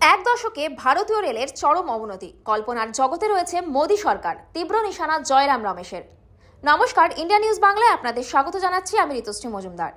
এক দশকে ভারতীয় রেলের চরম অবনতি, কল্পনার জগতে রয়েছে মোদী সরকার, তীব্র নিশানা জয়রাম রমেশের। নমস্কার, ইন্ডিয়া নিউজ বাংলায় আপনাদের স্বাগত জানাচ্ছি, আমি ঋতুশ্রী মজুমদার।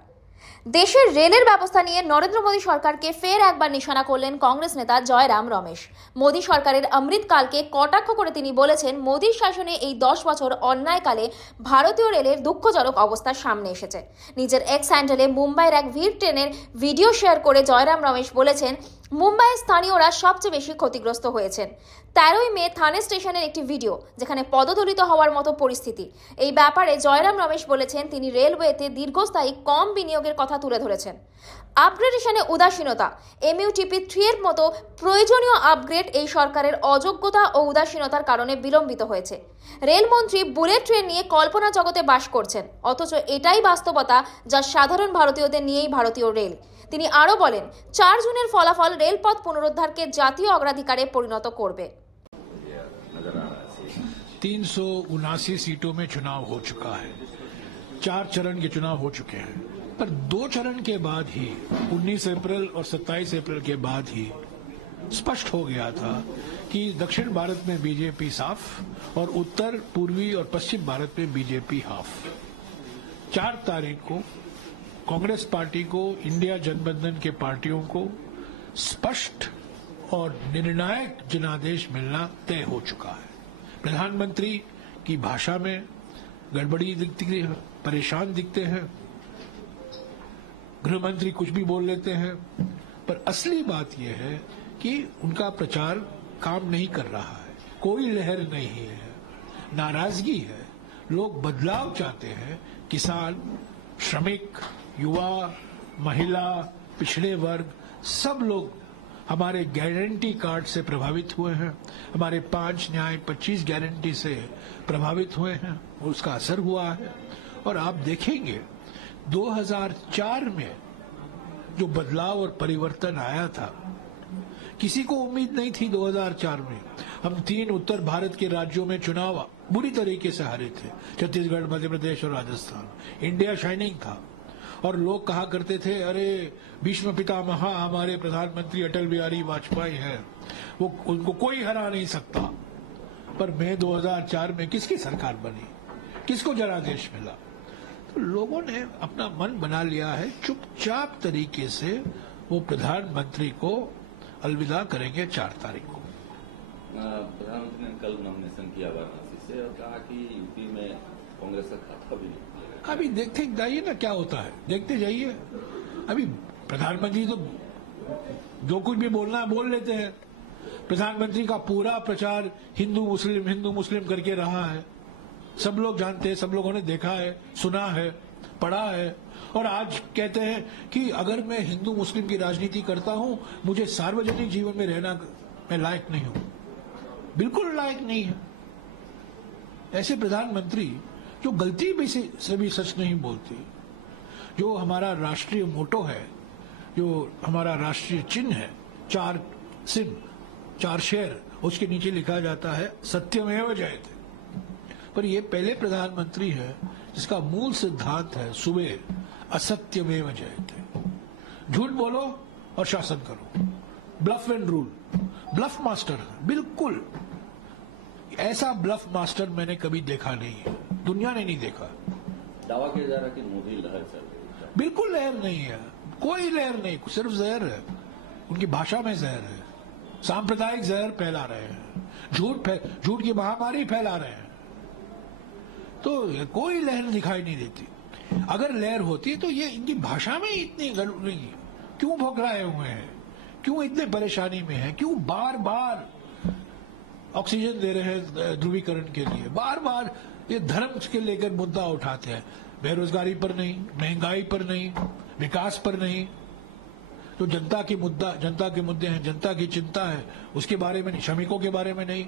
দেশের রেলের ব্যবস্থা নিয়ে নরেন্দ্র মোদী সরকারকে ফের একবার নিশানা করলেন কংগ্রেস নেতা জয়রাম রমেশ। মোদী সরকারের অমৃতকালকে কটাক্ষ করে তিনি বলেছেন, মোদীর শাসনে এই 10 বছর অন্যায়কালে ভারতীয় রেলের দুঃখজনক অবস্থা সামনে এসেছে। নিজের এক্স হ্যান্ডেলে মুম্বাইয়ের এক ভিড় ট্রেনের ভিডিও শেয়ার করে জয়রাম রমেশ বলেছেন, মুম্বাইয়ের স্থানীয়রা সবচেয়ে বেশি ক্ষতিগ্রস্ত হয়েছেন। 13ই মে থানে স্টেশনের একটি ভিডিও, যেখানে পদদলিত হওয়ার মতো পরিস্থিতি। এই ব্যাপারে জয়রাম রমেশ বলেছেন, তিনি রেলওয়েতে দীর্ঘস্থায়ী কম বিনিয়োগের কথা তুলে ধরেছেন। আপগ্রেডেশনে উদাসীনতা, MUTP 3 এর মতো প্রয়োজনীয় আপগ্রেড এই সরকারের অযোগ্যতা ও উদাসীনতার কারণে বিলম্বিত হয়েছে। রেলমন্ত্রী বুলেট ট্রেন নিয়ে কল্পনা জগতে বাস করছেন, অথচ এটাই বাস্তবতা যা সাধারণ ভারতীয়দের নিয়েই ভারতীয় রেল। তিনি আরো বলেন, 4 জুনের ফলাফল রেলপথ পুনরুদ্ধারকে জাতীয় অগ্রাধিকারে পরিণত করবে। 379 सीटों में चुनाव हो चुका है, 4 चरण के चुनाव हो चुके हैं, पर 2 चरण के बाद ही 19 अप्रैल और 27 अप्रैल के बाद ही स्पष्ट हो गया था कि दक्षिण भारत में बीजेपी साफ और उत्तर, पूर्वी और पश्चिम भारत में बीजेपी हाफ। 4 तारीख को कांग्रेस पार्टी को, इंडिया जनबंधन के पार्टियों को स्पष्ट और निर्णायक जनादेश मिलना तय हो चुका है। प्रधानमंत्री की भाषा में गड़बड़ी दिखती है, परेशान दिखते हैं, गृहमंत्री कुछ भी बोल लेते हैं, पर असली बात यह है कि उनका प्रचार काम नहीं कर रहा है। कोई लहर नहीं है, नाराजगी है, लोग बदलाव चाहते हैं। किसान, श्रमिक, युवा, महिला, पिछड़े वर्ग, सब लोग हमारे गारंटी कार्ड से प्रभावित हुए हैं, हमारे 5 न्याय 25 गारंटी से प्रभावित हुए हैं, उसका असर हुआ है। और आप देखेंगे 2004 में जो बदलाव और परिवर्तन आया था, किसी को उम्मीद नहीं थी। 2004 में हम 3 उत्तर भारत के राज्यों में चुनाव बुरी तरीके से हारे थे, छत्तीसगढ़, मध्य प्रदेश और राजस्थान। इंडिया शाइनिंग था और लोग कहा करते थे, अरे भीष्म पितामह हमारे प्रधानमंत्री अटल बिहारी वाजपेयी हैं, वो उनको कोई हरा नहीं सकता। पर मई 2004 में किसकी सरकार बनी, किसको जनादेश मिला? तो लोगों ने अपना मन बना लिया है, चुपचाप तरीके से वो प्रधानमंत्री को अलविदा करेंगे 4 तारीख को। प्रधानमंत्री ने कल नॉमिनेशन किया वाराणसी से और कहा कि यूपी में कांग्रेस का खाता भी नहीं। अभी देखते जाइए ना क्या होता है, देखते जाइए। अभी प्रधानमंत्री तो जो कुछ भी बोलना है बोल लेते हैं। प्रधानमंत्री का पूरा प्रचार हिंदू मुस्लिम करके रहा है, सब लोग जानते हैं, सब लोगों ने देखा है, सुना है, पढ़ा है। और आज कहते हैं कि अगर मैं हिंदू मुस्लिम की राजनीति करता हूं, मुझे सार्वजनिक जीवन में रहना मैं लायक नहीं हूं। बिल्कुल लायक नहीं है। ऐसे प्रधानमंत्री जो गलती भी से भी सच नहीं बोलती, जो हमारा राष्ट्रीय मोटो है, जो हमारा राष्ट्रीय चिन्ह है, 4 सिंह 4 शेर, उसके नीचे लिखा जाता है सत्यमेव जयते। पर ये पहले प्रधानमंत्री है जिसका मूल सिद्धांत है सुबह असत्यमेव जयते। झूठ बोलो और शासन करो, bluff and rule. Bluff master, बिल्कुल ऐसा ब्लफ मास्टर मैंने कभी देखा नहीं है, दुनिया ने नहीं देखा। दावा किया जा रहा है कि मोदी लहर चल रही है। बिल्कुल लहर नहीं है, कोई लहर नहीं, सिर्फ जहर है। उनकी भाषा में जहर है, सांप्रदायिक जहर फैला रहे हैं, झूठ की महामारी फैला रहे हैं। तो कोई लहर दिखाई नहीं देती। अगर लहर होती तो ये इनकी भाषा में इतनी गड़बड़ी क्यों भौंकलाए हुए हैं, क्यों इतने परेशानी में है, क्यों बार बार ऑक्सीजन दे रहे हैं ध्रुवीकरण के लिए, बार बार ये धर्म के लेकर मुद्दा उठाते हैं। बेरोजगारी पर नहीं, महंगाई पर नहीं, विकास पर नहीं। तो जनता के मुद्दे हैं, जनता की चिंता है, उसके बारे में नहीं, श्रमिकों के बारे में नहीं।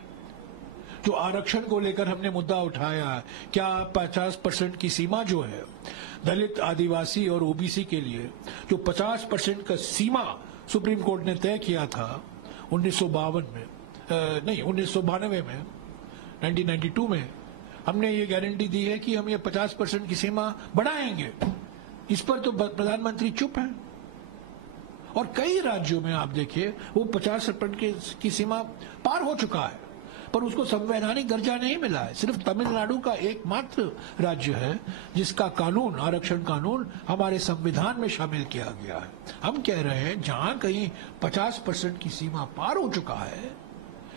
जो आरक्षण को लेकर हमने मुद्दा उठाया, क्या 50% की सीमा जो है दलित, आदिवासी और ओबीसी के लिए, जो 50% का सीमा सुप्रीम कोर्ट ने तय किया था 1992 में, 1992 में हमने ये गारंटी दी है कि हम ये 50% की सीमा बढ़ाएंगे। इस पर तो प्रधानमंत्री चुप हैं। और कई राज्यों में आप देखिए वो 50% की सीमा पार हो चुका है, पर उसको संवैधानिक दर्जा नहीं मिला है। सिर्फ तमिलनाडु का एकमात्र राज्य है जिसका कानून, आरक्षण कानून, हमारे संविधान में शामिल किया गया है। हम कह रहे हैं जहां कहीं 50% की सीमा पार हो चुका है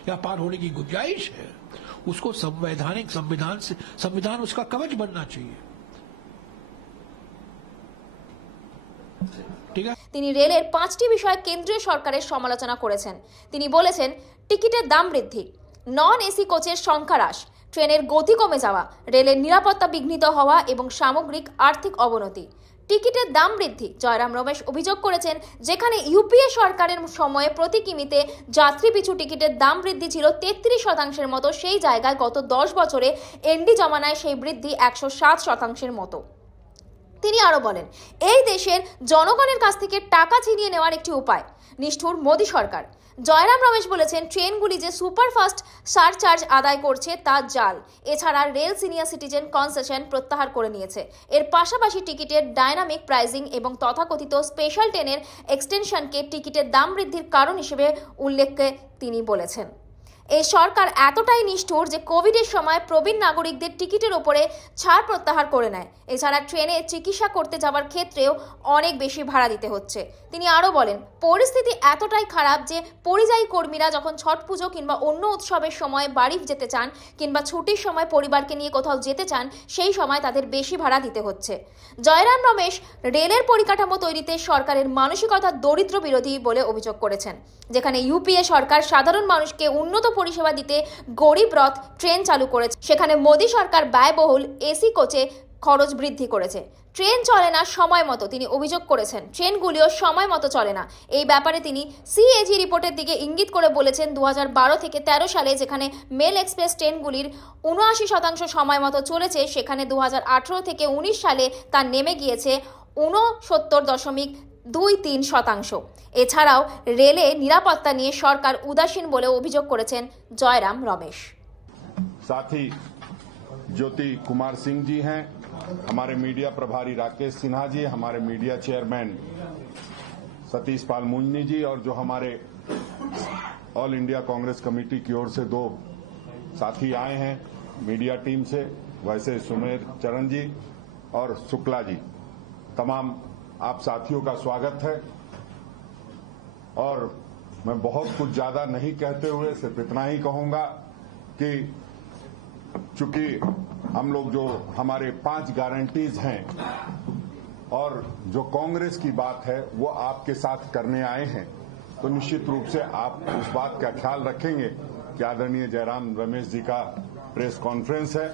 या पार होने की गुंजाइश है, उसको संवैधानिक संविधान उसका कवच बनना चाहिए। ঠিক আছে। তিনি রেলের 5টি বিষয়ে কেন্দ্রীয় সরকারের সমালোচনা করেছেন। তিনি বলেছেন, টিকিটের দাম বৃদ্ধি, নন এসি কোচের সংখ্যা হ্রাস, ট্রেনের গতি কমে যাওয়া, রেলের নিরাপত্তা বিঘ্নিত হওয়া এবং সামগ্রিক আর্থিক অবনতি। টিকিটের দাম বৃদ্ধি, জয়রাম রমেশ অভিযোগ করেছেন, যেখানে ইউপিএ সরকারের সময়ে প্রতি কিমিতে যাত্রী পিছু টিকিটের দাম বৃদ্ধি ছিল 33% মতো, সেই জায়গায় গত 10 বছরে এনডি জমানায় সেই বৃদ্ধি 107% মতো। তিনি আরো বলেন, এই দেশের জনগণের কাছ থেকে টাকা ছিনিয়ে নেওয়ার একটি উপায় নিষ্ঠুর মোদী সরকার। জয়রাম রমেশ বলেছেন, ট্রেনগুলি যে সুপারফাস্ট সারচার্জ আদায় করছে তা জাল। এছাড়া রেল সিনিয়র সিটিজেন কনসেশন প্রত্যাহার করে নিয়েছে। এর পাশাপাশি টিকিটের ডাইনামিক প্রাইসিং এবং তথাকথিত স্পেশাল ট্রেনের এক্সটেনশনকে টিকিটের দাম বৃদ্ধির কারণ হিসেবে উল্লেখকে তিনি বলেছেন। এই সরকার এতটাই নিষ্ঠুর যে কোভিডের সময় প্রবীণ নাগরিকদের টিকিটের ওপরে ছাড় প্রত্যাহার করে নেয়। এছাড়া ট্রেনে চিকিৎসা করতে যাওয়ার ক্ষেত্রেও অনেক বেশি ভাড়া দিতে হচ্ছে। তিনি আরও বলেন, পরিস্থিতি এতটাই খারাপ যে পরিযায়ী কর্মীরা যখন ছট পুজো কিংবা অন্য উৎসবের সময় বাড়ি যেতে চান কিংবা ছুটির সময় পরিবারকে নিয়ে কোথাও যেতে চান, সেই সময় তাদের বেশি ভাড়া দিতে হচ্ছে। জয়রাম রমেশ রেলের পরিকাঠামো তৈরিতে সরকারের মানসিকতা দরিদ্র বিরোধী বলে অভিযোগ করেছেন। যেখানে ইউপিএ সরকার সাধারণ মানুষকে উন্নত পরিষেবা দিতে গরিব রথ ট্রেন চালু করেছে, সেখানে মোদী সরকার ব্যয়বহুল এসি কোচে খরচ বৃদ্ধি করেছে। ট্রেন চলে না সময় মতো, তিনি অভিযোগ করেছেন। ট্রেনগুলিও সময় মতো চলে না। এই ব্যাপারে তিনি সিএজি রিপোর্টের দিকে ইঙ্গিত করে বলেছেন, 2012 থেকে 13 সালে যেখানে মেল এক্সপ্রেস ট্রেনগুলির 79% সময় মতো চলেছে, সেখানে 2018 থেকে 19 সালে তা নেমে গিয়েছে 69.23%। এছাড়াও রেলে নিরাপত্তা নিয়ে সরকার উদাসীন বলে অভিযোগ করেছেন জয়রাম রমেশ। साथी ज्योति कुमार सिंह जी हैं, हमारे मीडिया प्रभारी राकेश सिन्हा जी, हमारे मीडिया चेयरमैन सतीश पाल मुंजनी जी, और जो हमारे ऑल इंडिया कांग्रेस कमेटी की ओर से 2 साथी आए हैं मीडिया टीम से, वैसे सुमेर चरण जी और शुक्ला जी। तमाम आप साथियों का स्वागत है। और मैं बहुत कुछ ज्यादा नहीं कहते हुए सिर्फ इतना ही कहूंगा कि चूंकि हम लोग जो हमारे 5 गारंटीज हैं और जो कांग्रेस की बात है वो आपके साथ करने आए हैं, तो निश्चित रूप से आप उस बात का ख्याल रखेंगे कि आदरणीय जयराम रमेश जी का प्रेस कॉन्फ्रेंस है,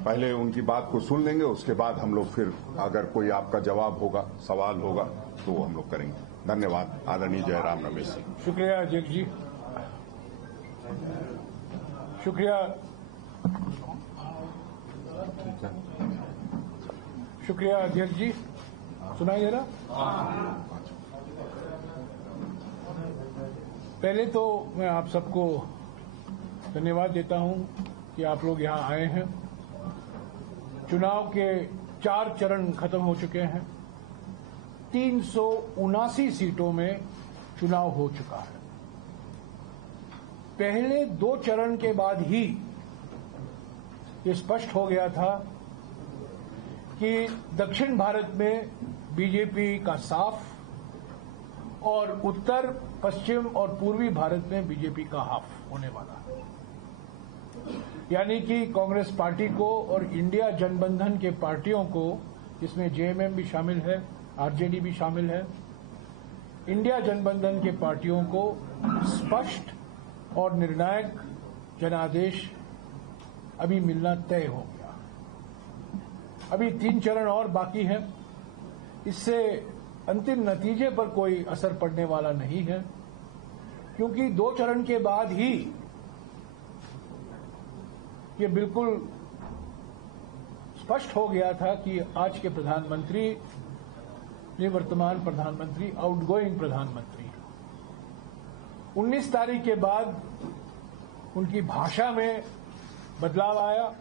पहले उनकी बात को सुन लेंगे, उसके बाद हम लोग फिर अगर कोई आपका जवाब होगा, सवाल होगा, तो वो हम लोग करेंगे। धन्यवाद आदरणीय जयराम रमेश जी। शुक्रिया अध्यक्ष जी, शुक्रिया अध्यक्ष जी। सुनाई दे रहा? पहले तो मैं आप सबको धन्यवाद देता हूं कि आप लोग यहां आए हैं। चुनाव के 4 चरण खत्म हो चुके हैं। 379 सीटों में चुनाव हो चुका है। पहले 2 चरण के बाद ही ये स्पष्ट हो गया था कि दक्षिण भारत में बीजेपी का साफ और उत्तर, पश्चिम और पूर्वी भारत में बीजेपी का हाफ होने वाला है। यानी कि कांग्रेस पार्टी को और इंडिया जनबंधन के पार्टियों को, जिसमें जेएमएम भी शामिल है, आरजेडी भी शामिल है, इंडिया जनबंधन के पार्टियों को स्पष्ट और निर्णायक जनादेश अभी मिलना तय हो गया। अभी 3 चरण और बाकी हैं। इससे अंतिम नतीजे पर कोई असर पड़ने वाला नहीं है, क्योंकि 2 चरण के बाद ही ये बिल्कुल स्पष्ट हो गया था कि आज के प्रधानमंत्री, निवर्तमान प्रधानमंत्री, आउटगोइंग प्रधानमंत्री, 19 तारीख के बाद उनकी भाषा में बदलाव आया।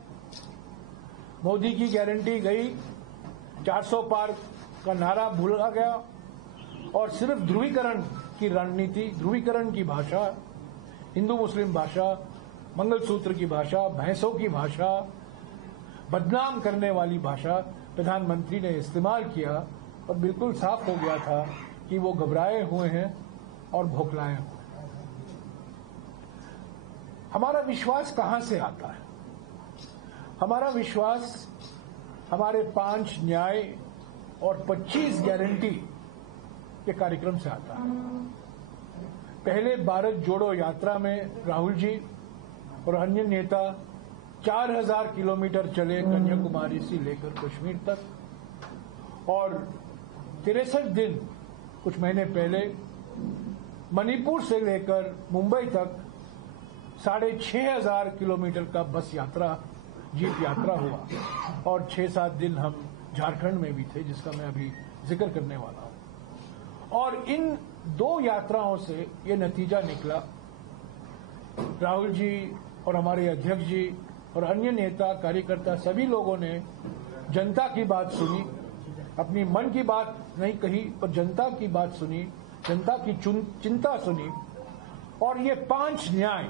मोदी की गारंटी गई, 400 पार का नारा भूला गया और सिर्फ ध्रुवीकरण की रणनीति, ध्रुवीकरण की भाषा, हिंदू मुस्लिम भाषा, मंगलसूत्र की भाषा, भैंसों की भाषा, बदनाम करने वाली भाषा प्रधानमंत्री ने इस्तेमाल किया और बिल्कुल साफ हो गया था कि वो घबराए हुए हैं और बौखलाए हुए हैं। हमारा विश्वास कहां से आता है? हमारा विश्वास हमारे 5 न्याय और 25 गारंटी के कार्यक्रम से आता है। पहले भारत जोड़ो यात्रा में राहुल जी और अन्य नेता 4000 किलोमीटर चले कन्याकुमारी से लेकर कश्मीर तक, और 63 दिन कुछ महीने पहले मणिपुर से लेकर मुंबई तक 6500 किलोमीटर का बस यात्रा, जीप यात्रा हुआ, और 6-7 दिन हम झारखंड में भी थे, जिसका मैं अभी जिक्र करने वाला हूं। और इन 2 यात्राओं से ये नतीजा निकला, राहुल जी और हमारे अध्यक्ष जी और अन्य नेता कार्यकर्ता सभी लोगों ने जनता की बात सुनी, अपनी मन की बात नहीं कही पर जनता की बात सुनी, जनता की चिंता सुनी, और ये 5 न्याय,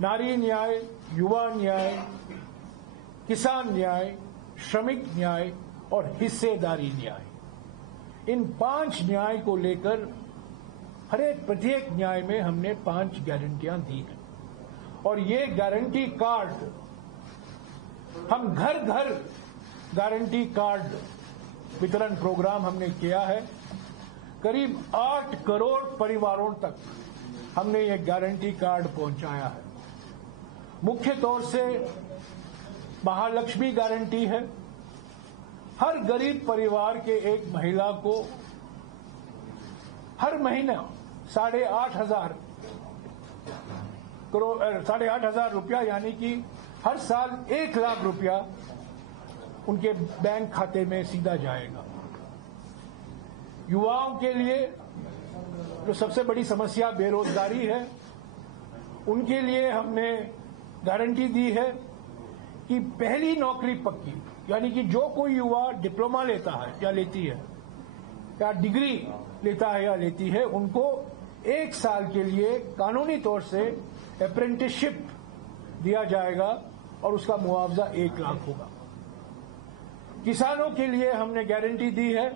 नारी न्याय, युवा न्याय, किसान न्याय, श्रमिक न्याय और हिस्सेदारी न्याय, इन 5 न्याय को लेकर प्रत्येक न्याय में हमने 5 गारंटियां दी हैं। और ये गारंटी कार्ड, हम घर घर गारंटी कार्ड वितरण प्रोग्राम हमने किया है। करीब 8 करोड़ परिवारों तक हमने ये गारंटी कार्ड पहुंचाया है। मुख्य तौर से महालक्ष्मी गारंटी है, हर गरीब परिवार के एक महिला को हर महीना 8,500 रुपया, यानी कि हर साल 1 लाख रुपया उनके बैंक खाते में सीधा जाएगा। युवाओं के लिए जो सबसे बड़ी समस्या बेरोजगारी है, उनके लिए हमने गारंटी दी है कि पहली नौकरी पक्की, यानी कि जो कोई युवा डिप्लोमा लेता है या लेती है या डिग्री लेता है या लेती है, उनको 1 साल के लिए कानूनी तौर से अप्रेंटिसशिप दिया जाएगा और उसका मुआवजा 1 लाख होगा। किसानों के लिए हमने गारंटी दी है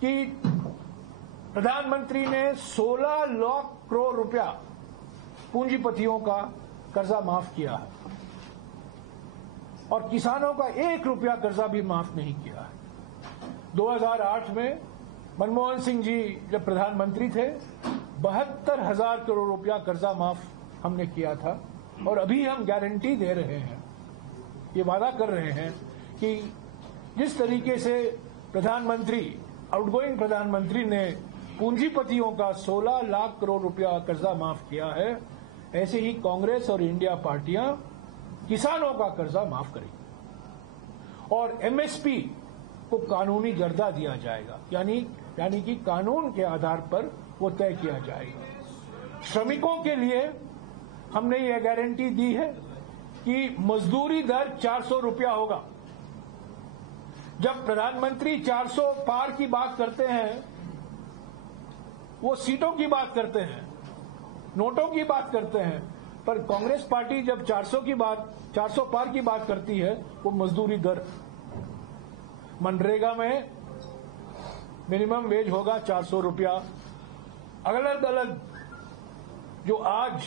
कि प्रधानमंत्री ने 16 लाख करोड़ रुपया पूंजीपतियों का कर्जा माफ किया है और किसानों का 1 रुपया कर्जा भी माफ नहीं किया है। 2008 में मनमोहन सिंह जी जब प्रधानमंत्री थे, 72,000 करोड़ रुपया कर्जा माफ हमने किया था, और अभी हम गारंटी दे रहे हैं, ये वादा कर रहे हैं कि जिस तरीके से प्रधानमंत्री, आउटगोइंग प्रधानमंत्री ने पूंजीपतियों का 16 लाख करोड़ रुपया कर्जा माफ किया है, ऐसे ही कांग्रेस और इंडिया पार्टियां किसानों का कर्जा माफ करेगी और एमएसपी को कानूनी दर्जा दिया जाएगा, यानी कि कानून के आधार पर वो तय किया जाएगा। श्रमिकों के लिए हमने ये गारंटी दी है कि मजदूरी दर 400 रुपया होगा। जब प्रधानमंत्री 400 पार की बात करते हैं, वो सीटों की बात करते हैं, नोटों की बात करते हैं, पर कांग्रेस पार्टी जब 400 पार की बात करती है, वो मजदूरी दर। मनरेगा में मिनिमम वेज होगा 400 रुपया। अलग अलग जो आज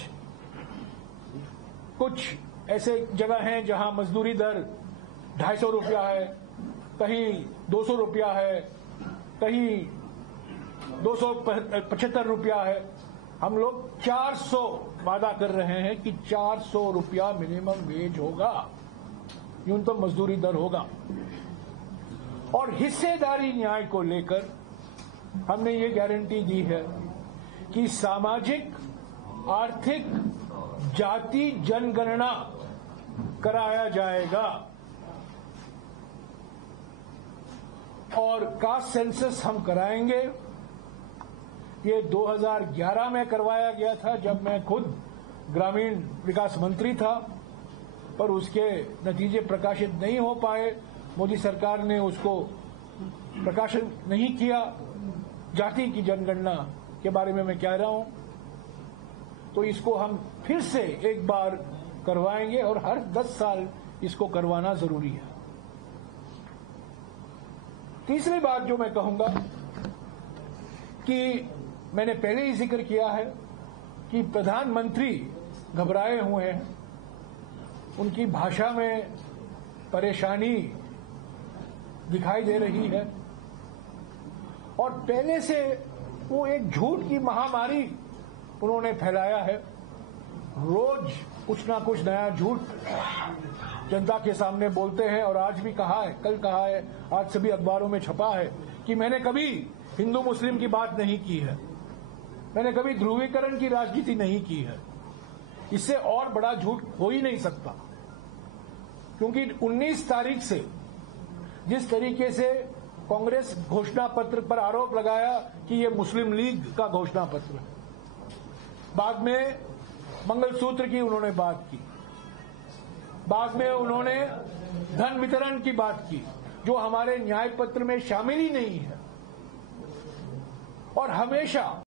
कुछ ऐसे जगह हैं जहां मजदूरी दर 250 रुपया है, कहीं 200 रुपया है, कहीं 275 रुपया है, हम लोग 400 वादा कर रहे हैं कि 400 रुपया मिनिमम वेज होगा, न्यूनतम मजदूरी दर होगा। और हिस्सेदारी न्याय को लेकर हमने ये गारंटी दी है कि सामाजिक, आर्थिक, जाति जनगणना कराया जाएगा और कास्ट सेंसस हम कराएंगे। ये 2011 में करवाया गया था, जब मैं खुद ग्रामीण विकास मंत्री था, पर उसके नतीजे प्रकाशित नहीं हो पाए। मोदी सरकार ने उसको प्रकाशन नहीं किया जाति की जनगणना के बारे में मैं कह रहा हूं, तो इसको हम फिर से एक बार करवाएंगे और हर 10 साल इसको करवाना जरूरी है। तीसरी बात जो मैं कहूंगा कि मैंने पहले ही जिक्र किया है कि प्रधानमंत्री घबराए हुए हैं, उनकी भाषा में परेशानी दिखाई दे रही है और पहले से वो एक झूठ की महामारी उन्होंने फैलाया है। रोज कुछ ना कुछ नया झूठ जनता के सामने बोलते हैं और आज भी कहा है, कल कहा है, आज सभी अखबारों में छपा है कि मैंने कभी हिंदू मुस्लिम की बात नहीं की है, मैंने कभी ध्रुवीकरण की राजनीति नहीं की है। इससे और बड़ा झूठ हो ही नहीं सकता, क्योंकि 19 तारीख से जिस तरीके से कांग्रेस घोषणा पत्र पर आरोप लगाया कि ये मुस्लिम लीग का घोषणा पत्र है, बाद में मंगलसूत्र की उन्होंने बात की, बाद में उन्होंने धन वितरण की बात की जो हमारे न्याय पत्र में शामिल ही नहीं है और हमेशा